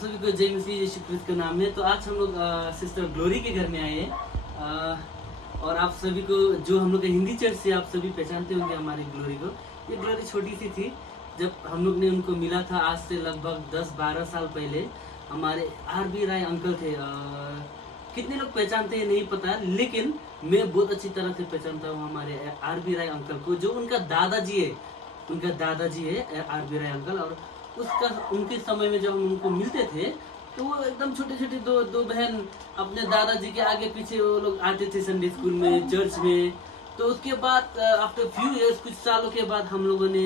सभी को जय मसीह यीशु क्रिस्त के नाम में। तो आज हम लोग सिस्टर ग्लोरी के घर में आए हैं और आप सभी को जो हम लोग हिंदी चर्च से आप सभी पहचानते होंगे हमारी ग्लोरी को। ये ग्लोरी छोटी सी थी जब हम लोग ने उनको मिला था आज से लगभग 10-12 साल पहले। हमारे आर.बी. राय अंकल थे। कितने लोग पहचानते हैं नहीं पता, लेकिन मैं बहुत अच्छी तरह से पहचानता हूँ हमारे आर.बी. राय अंकल को, जो उनका दादाजी है। आर.बी. राय अंकल। और उसका उनके समय में जब हम उनको मिलते थे तो वो एकदम छोटे छोटे दो बहन अपने दादाजी के आगे पीछे वो लोग आते थे संडे स्कूल में, चर्च में। तो उसके बाद आफ्टर फ्यू इयर्स, कुछ सालों के बाद हम लोगों ने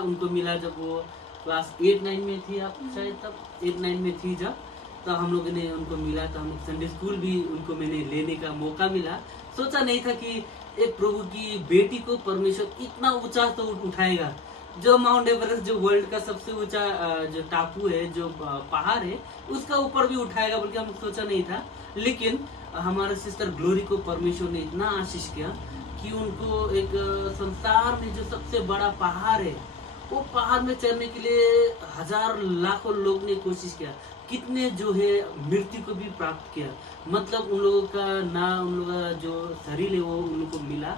उनको मिला जब वो क्लास 8-9 में थी। आप शायद तब 8-9 में थी जब, तो हम लोगों ने उनको मिला। तो हम संडे स्कूल भी उनको मैंने लेने का मौका मिला। सोचा नहीं था कि एक प्रभु की बेटी को परमेश्वर इतना ऊंचा तो उठाएगा, जो माउंट एवरेस्ट, जो वर्ल्ड का सबसे ऊंचा जो टापू है, जो पहाड़ है, उसका ऊपर भी उठाएगा बल्कि हम सोचा नहीं था। लेकिन हमारे सिस्टर ग्लोरी को परमेश्वर ने इतना आशीष किया कि उनको एक संसार में जो सबसे बड़ा पहाड़ है, वो पहाड़ में चढ़ने के लिए हजार लाखों लोग ने कोशिश किया। कितने जो है मृत्यु को भी प्राप्त किया। मतलब उन लोगों का उन लोगों का जो शरीर है वो उन लोगों को मिला।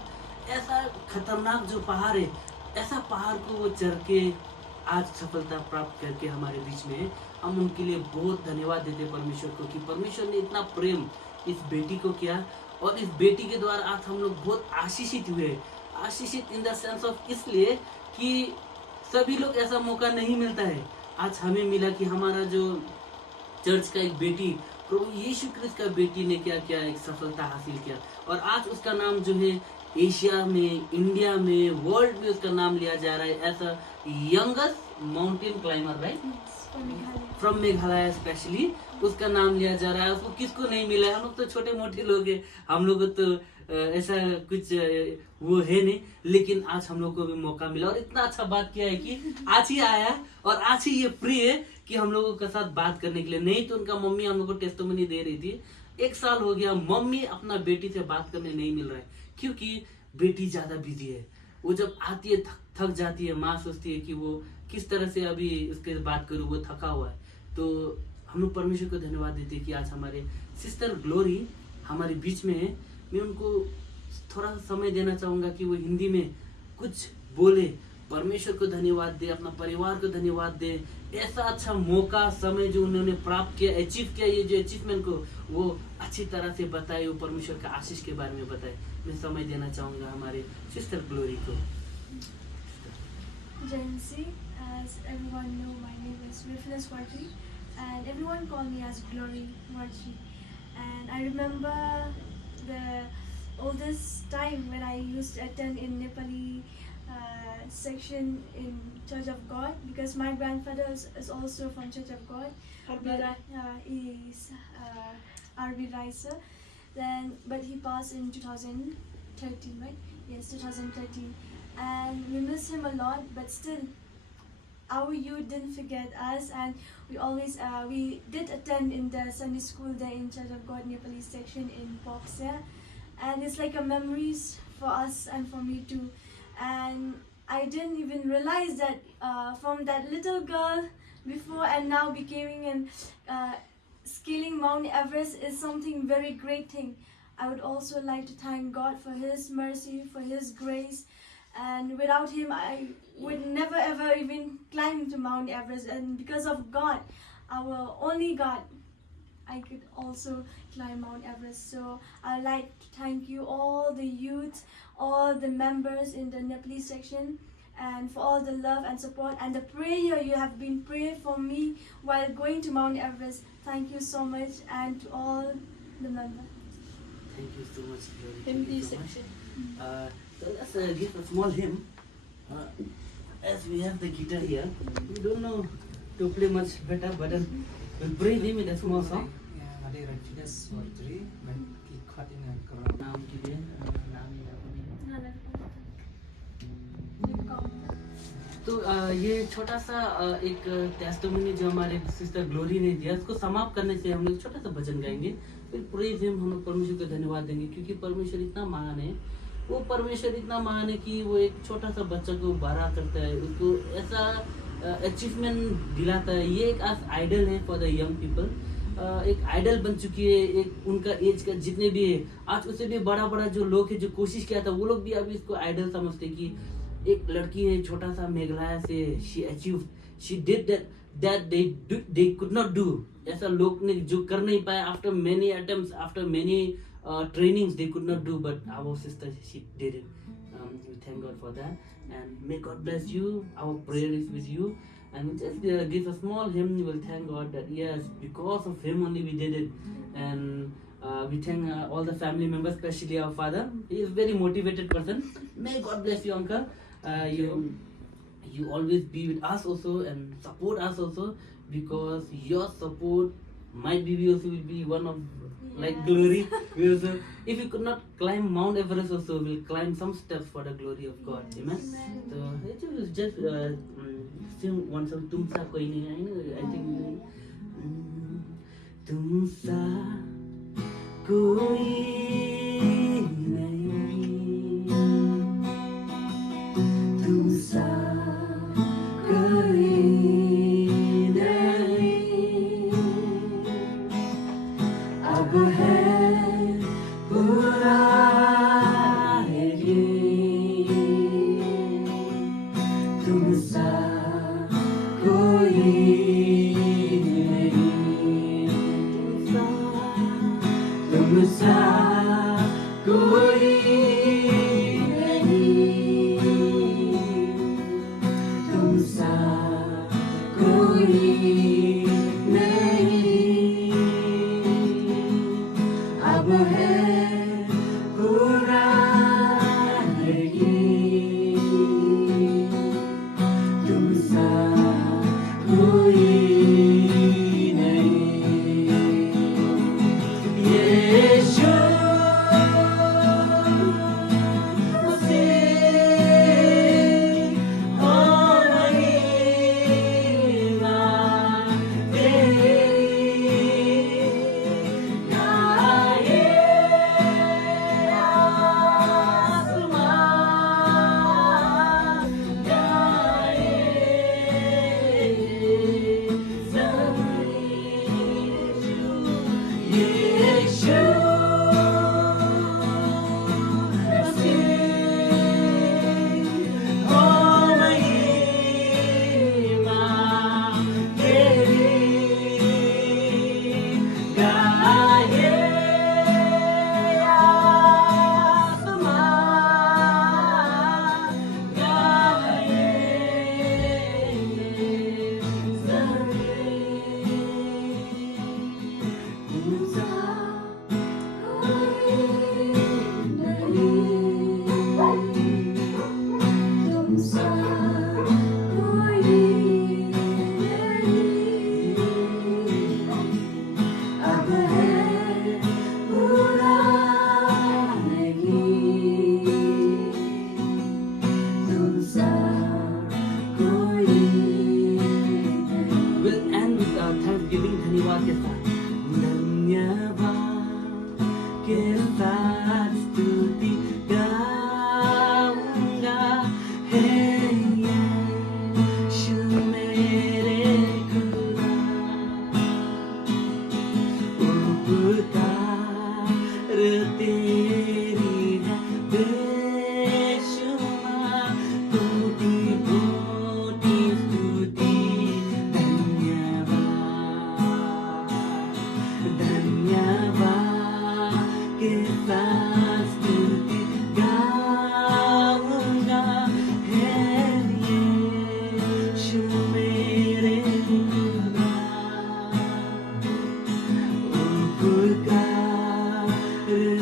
ऐसा खतरनाक जो पहाड़ है, ऐसा पहाड़ को वो चढ़ के आज सफलता प्राप्त करके हमारे बीच में है। हम उनके लिए बहुत धन्यवाद देते परमेश्वर को कि परमेश्वर ने इतना प्रेम इस बेटी को किया, और इस बेटी के द्वारा आज हम लोग बहुत आशीषित हुए। आशीषित इन द सेंस ऑफ इसलिए कि सभी लोग ऐसा मौका नहीं मिलता है। आज हमें मिला कि हमारा जो चर्च का एक बेटी, प्रभु यीशु क्रिस्त का बेटी ने क्या किया, एक सफलता हासिल किया। और आज उसका नाम जो है एशिया में, इंडिया में, वर्ल्ड में उसका नाम लिया जा रहा है as a youngest mountain climber, right, from Meghalaya specially उसका नाम लिया जा रहा है। उसको किसको नहीं मिला है? हम लोग तो छोटे मोटे लोग हैं, हम लोग तो ऐसा कुछ वो है नहीं, लेकिन आज हम लोग को भी मौका मिला। और इतना अच्छा बात किया है कि आज ही आया और आज ही ये फ्री है कि हम लोगों के साथ बात करने के लिए। नहीं तो उनका मम्मी हम लोग को टेस्टिमनी दे रही थी, 1 साल हो गया मम्मी अपना बेटी से बात करने नहीं मिल रहा है, क्योंकि बेटी ज्यादा बिजी है। वो जब आती है थक जाती है, माँ सोचती है कि वो किस तरह से अभी उसके बात करूँ, वो थका हुआ है। तो हम लोग परमेश्वर को धन्यवाद देते हैं कि आज हमारे सिस्टर ग्लोरी हमारे बीच में है। मैं उनको थोड़ा समय देना चाहूँगा कि वो हिंदी में कुछ बोले, परमेश्वर को धन्यवाद दे, अपना परिवार को धन्यवाद दे। ऐसा अच्छा मौका, समय जो उन्होंने प्राप्त किया, अचीव किया, ये जो अचीवमेंट को वो अच्छी तरह से बताए, वो परमेश्वर का आशीष के बारे में बताए। मैं समय देना चाहूँगा हमारे सिस्टर ग्लोरी को। Jancy, as everyone know, my name is Rifles Warji, and everyone call me as Glory Warji. And I remember the oldest time when I used to attend in Nepali section in Church of God, because my grandfather is also from Church of God. Is R.B. Rai sir. But he passed in 2013, right? Yes, 2013. And we miss him a lot, but still our youth didn't forget us, and we always we did attend in the Sunday school there in Church of God Nepali section in Poxia, and it's like a memories for us and for me too. And I didn't even realize that from that little girl before and now becoming and scaling Mount Everest is something very great thing. I would also like to thank God for His mercy, for His grace. And without Him, I would never ever even climb to Mount Everest. And because of God, our only God, I could also climb Mount Everest. So I'd like to thank you, all the youth, all the members in the Nepali section, and for all the love and support and the prayer you have been praying for me while going to Mount Everest. Thank you so much, and to all the members. Thank you so much, Glory. Nepali section. So let's give a small hymn. As we have the guitar here, we don't know to play much better, but then we'll pray him in a small song. नाम के लिए तो ये छोटा सा एक testimony जो हमारे सिस्टर ग्लोरी ने दिया, उसको समाप्त करने से हम लोग छोटा सा भजन गाएंगे, फिर प्रेज हिम, हम लोग परमेश्वर को धन्यवाद देंगे, क्योंकि परमेश्वर इतना महान है। वो परमेश्वर इतना महान है कि वो एक छोटा सा बच्चा को बड़ा करता है, उसको ऐसा अचीवमेंट दिलाता है। ये एक आइडल है फॉर द यंग पीपल। एक आइडल बन चुकी है, एक उनका एज का जितने भी है, आज उससे भी बड़ा बड़ा जो लोग है जो कोशिश किया था वो लोग भी अभी इसको आइडल समझते कि एक लड़की है छोटा सा मेघालय से, she achieve, she did that they could not do. ऐसा लोग ने जो कर नहीं पाया, after many attempts, after many trainings they could not do, but our sister she did it. We thank God for that, and may God bless you. Our prayer is with you, and we just give a small hymn. We will thank God that yes, because of him only we did it, and we thank all the family members, especially our father. He is very motivated person. May God bless you, uncle. You always be with us also and support us also, because your support might be, we also will be one of like glory. We also, if you could not climb Mount Everest also, we'll climb some steps for the glory of God. Amen. So it was just sing one song, तुम सा कोई नहीं है, I think तुम सा कोई नहीं, तुम सा कोई नहीं, अब है पूरा है ये, तुम सा कोई नहीं, तुम सा कोई नहीं, तुम सा कोई नहीं, अब है पूरा है ये, तुम सा कोई नहीं। यीशु मसीह ओ महिमा तेरी, गाए आसमां, गाए ज़मीन। यीशु मसीह ओ महिमा तेरी, गाए आसमां, गाए ज़मीन। तुम सा कोई नहीं, तुम सा कोई नहीं, अब है पूरा नहीं, तुम सा कोई नहीं। We'll end with Thanksgiving, धन्यवाद के साथ। धन्यवाद के साथ स्तुति गाऊंगा, हे यीशु मेरे खुदा, उपकार तेरी है बेशुमार, कोटि कोटि स्तुति धन्यवाद, धन्यवाद के साथ स्तुति गाऊंगा, हे यीशु मेरे खुदा, उपकार तेरी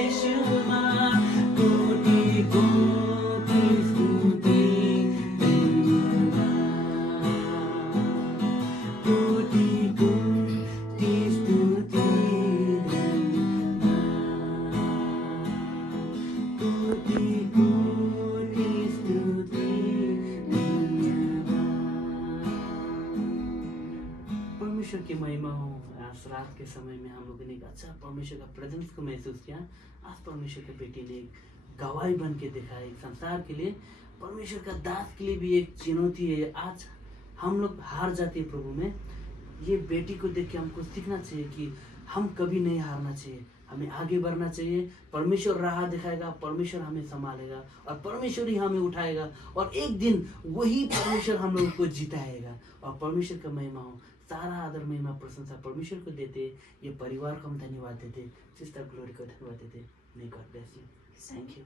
बेशुमार, कोटि कोटि स्तुति धन्यवाद, कोटि कोटि स्तुति धन्यवाद, कोटि कोटि स्तुति धन्यवाद। परमेश्वर की महिमा हो। आज रात के समय में हम लोगों ने एक अच्छा परमेश्वर का प्रेजेंस को महसूस किया। आज परमेश्वर के बेटे ने एक गवाही बन के दिखाया एक संसार के लिए। परमेश्वर का दास के लिए भी एक चुनौती है। आज हम लोग हार जाते हैं प्रभु में। ये बेटी को देख के हमको सीखना चाहिए कि हम कभी नहीं हारना चाहिए, हमें आगे बढ़ना चाहिए। परमेश्वर राह दिखाएगा, परमेश्वर हमें संभालेगा और परमेश्वर ही हमें उठाएगा और एक दिन वही परमेश्वर हम लोगों को जिताएगा और परमेश्वर का महिमा हो। सारा आदर महिमा प्रशंसा परमेश्वर को देते, ये परिवार को हम धन्यवाद देते, सिस्टर ग्लोरी को धन्यवाद देते। May God bless you. Thank you.